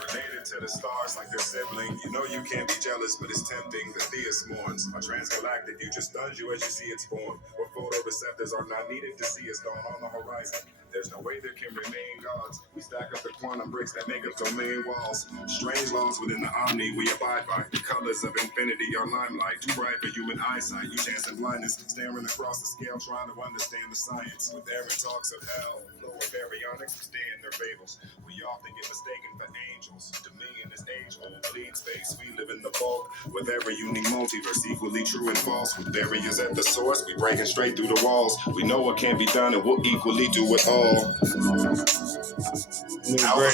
Related to the stars like their sibling. You know you can't be jealous, but it's tempting. The Theus mourns. A transgalactic future stuns you as you see its form. Where photoreceptors are not needed to see its dawn on the horizon. There's no way there can remain gods. We stack up the quantum bricks that make up domain walls. Strange laws within the omni we abide by. The colors of infinity are limelight. Too bright for human eyesight. You chance in blindness. Staring across the scale trying to understand the science. With Aaron talks of hell. Lower baryonics stay in their fables. We often get mistaken for angels. Dominion is age-old. Bleed space. We live in the bulk. With every unique multiverse equally true and false. With barriers at the source. We breaking straight through the walls. We know what can't be done and we'll equally do it all. Great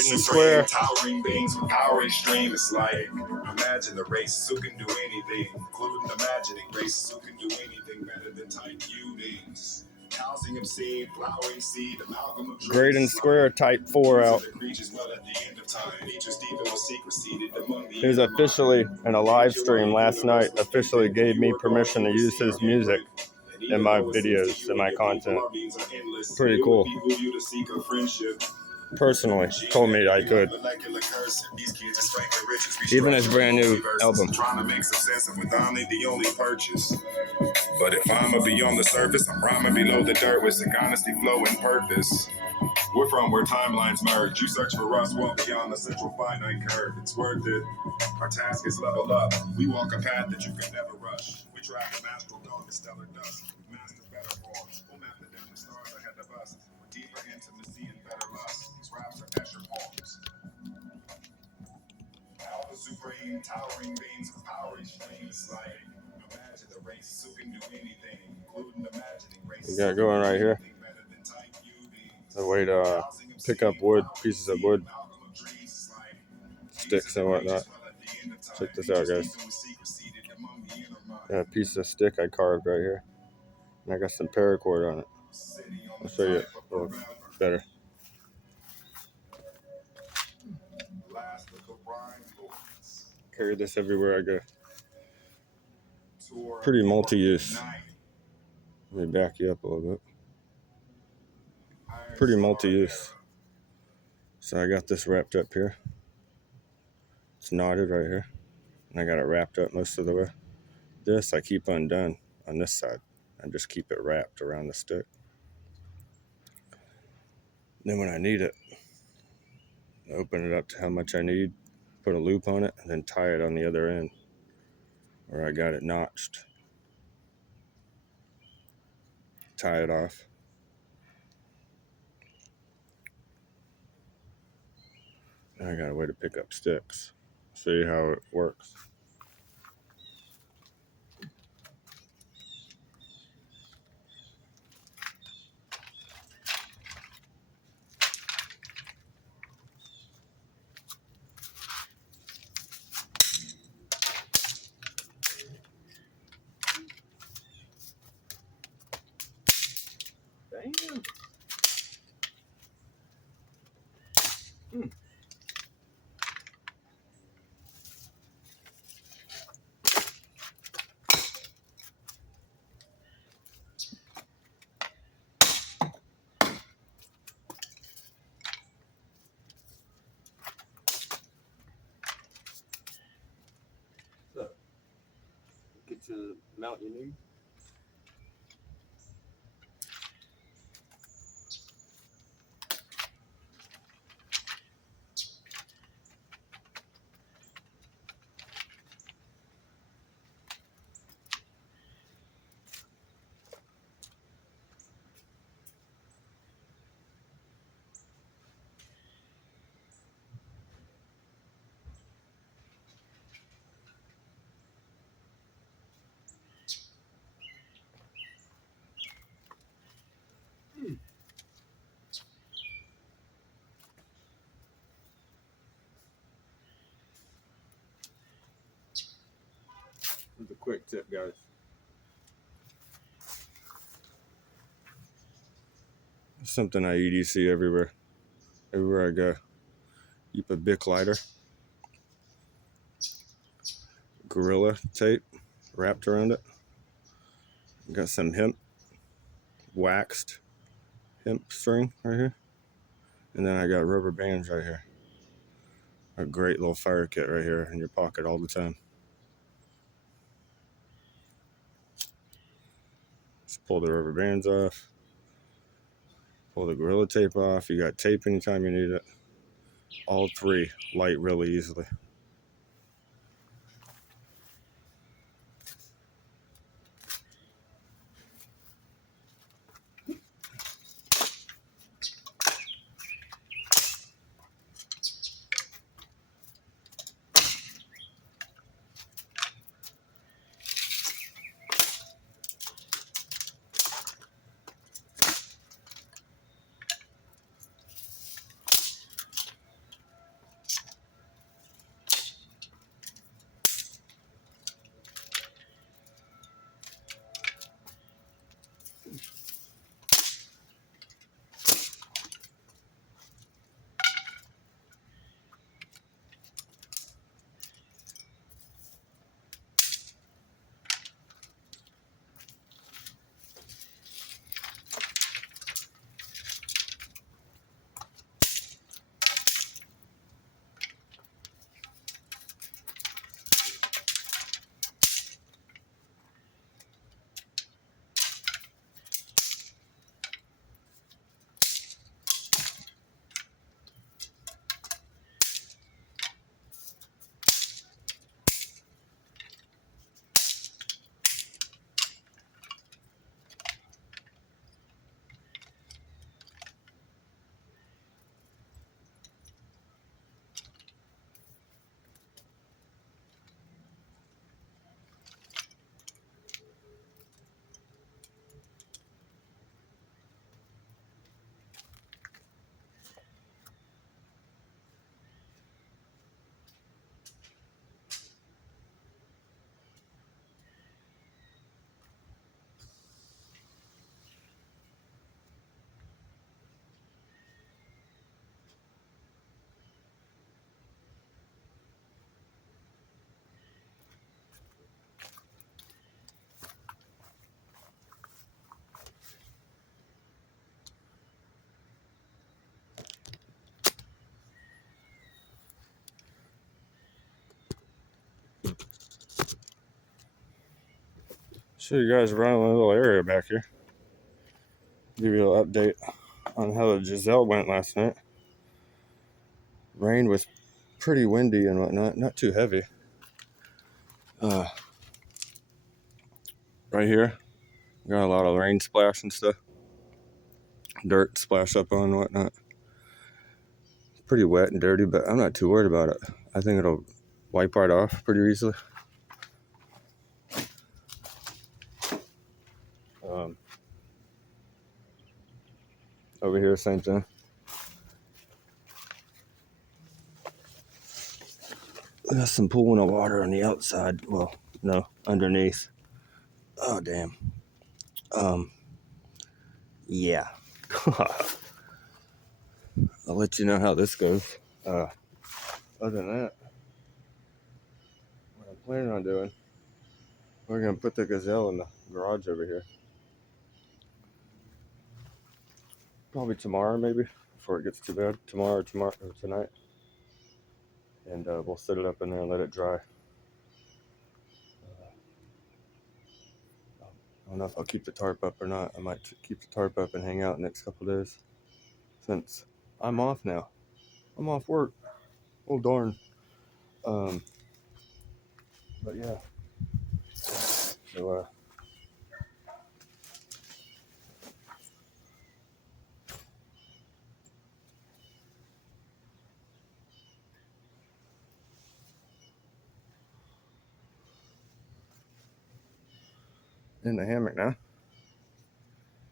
in the square. Towering beings with power extreme. It's like imagine the races who can do anything, including imagining races who can do anything better than type U beings. Housing obscene, flowering seed, amalgam of Great and square, type 4 out. He was officially in a live stream last night, officially gave me permission to use his music in my videos, in my content. Pretty cool. Personally, told me I could. Even his brand new album. Trying to make some sense of with only the only purchase. But if I'ma be on the surface, I'm rhyming below the dirt with sick honesty, flow, and purpose. We're from where timelines merge. You search for us, well beyond the central finite curve. It's worth it. Our task is level up. We walk a path that you can never rush. We track an astral dawn to stellar dust. We master better forms. We'll map the different stars ahead of us. With deeper intimacy and better lust. These raps are Escher poems. Alpha supreme, towering beings with power extremes. Like imagine the race who can do anything, including imagining races. We got going right here. The way to pick up wood, pieces of wood, sticks and whatnot. Check this out, guys. Got a piece of stick I carved right here. And I got some paracord on it. I'll show you a little better. Carry this everywhere I go. Pretty multi-use. Let me back you up a little bit. Pretty multi-use. So I got this wrapped up here. It's knotted right here. And I got it wrapped up most of the way. This I keep undone on this side. I just keep it wrapped around the stick. Then when I need it, I open it up to how much I need, put a loop on it, and then tie it on the other end where I got it notched. Tie it off. And I got a way to pick up sticks. Show you how it works. Damn. So, get to the amount you need. With a quick tip, guys. Something I EDC everywhere I go. Keep a Bic lighter, Gorilla tape wrapped around it. Got some hemp waxed hemp string right here. And then I got rubber bands right here. A great little fire kit right here in your pocket all the time. Just pull the rubber bands off. Pull the Gorilla Tape off. You got tape anytime you need it. All three light really easily. Show you guys around a little area back here. Give you an update on how the Giselle went last night. Rain was pretty windy and whatnot, not too heavy. Right here, got a lot of rain splash and stuff. Dirt splash up on and whatnot. Pretty wet and dirty, but I'm not too worried about it. I think it'll wipe right off pretty easily. Over here, same thing. Got some pooling of water on the outside. Well, no, underneath. Oh, damn. Yeah. I'll let you know how this goes. Other than that, what I'm planning on doing, we're going to put the Gazelle in the garage over here. Probably tomorrow, maybe, before it gets too bad. Tomorrow or tonight. And we'll set it up in there and let it dry. I don't know if I'll keep the tarp up or not. I might keep the tarp up and hang out the next couple days. Since I'm off now. I'm off work. Oh, darn. But yeah. So, in the hammock now.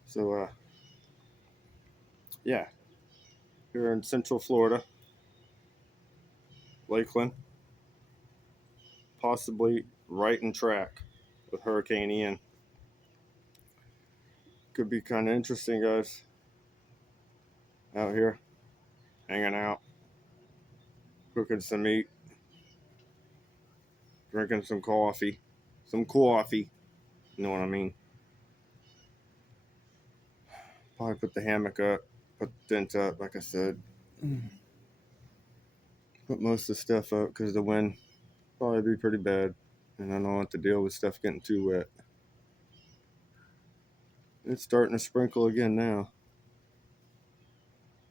So, yeah. Here in Central Florida. Lakeland. Possibly right in track with Hurricane Ian. Could be kind of interesting, guys. Out here. Hanging out. Cooking some meat. Drinking some coffee. Some coffee. You know what I mean? Probably put the hammock up, put the tent up, like I said. Put most of the stuff up because the wind probably be pretty bad, and I don't want to deal with stuff getting too wet. It's starting to sprinkle again now.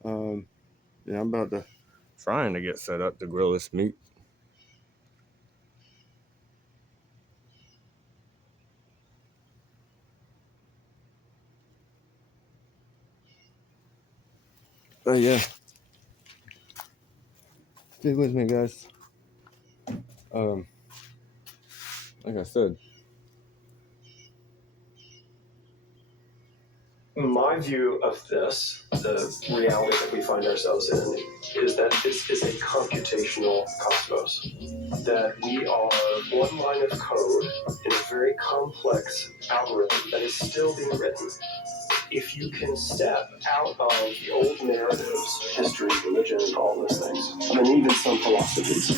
Yeah, I'm about to trying to get set up to grill this meat. But yeah, stay with me, guys. Like I said, my view of this, the reality that we find ourselves in, is that this is a computational cosmos. That we are one line of code in a very complex algorithm that is still being written. If you can step out of the old narratives, history, religion, all those things, and even some philosophies,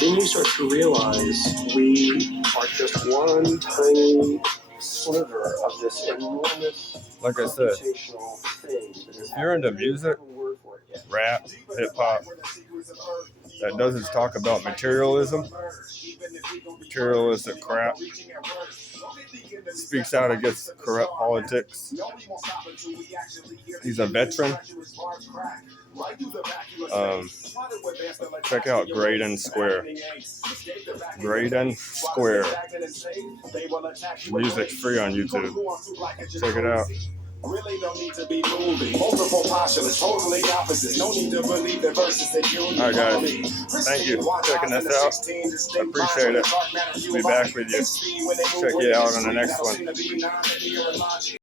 then you start to realize we are just one tiny sliver of this enormous, like I said, computational thing. if you're into music, rap, hip hop, that doesn't talk about materialism, materialistic crap, speaks out against corrupt politics. He's a veteran. Check out Graydon Square. Graydon Square. Music's free on YouTube. Check it out. Really don't need to be moving. Multiple postulates, totally opposites. No need to believe the verses that you need. Alright guys, thank you for checking this out. I appreciate it. Be back with you. Check you out on the next one.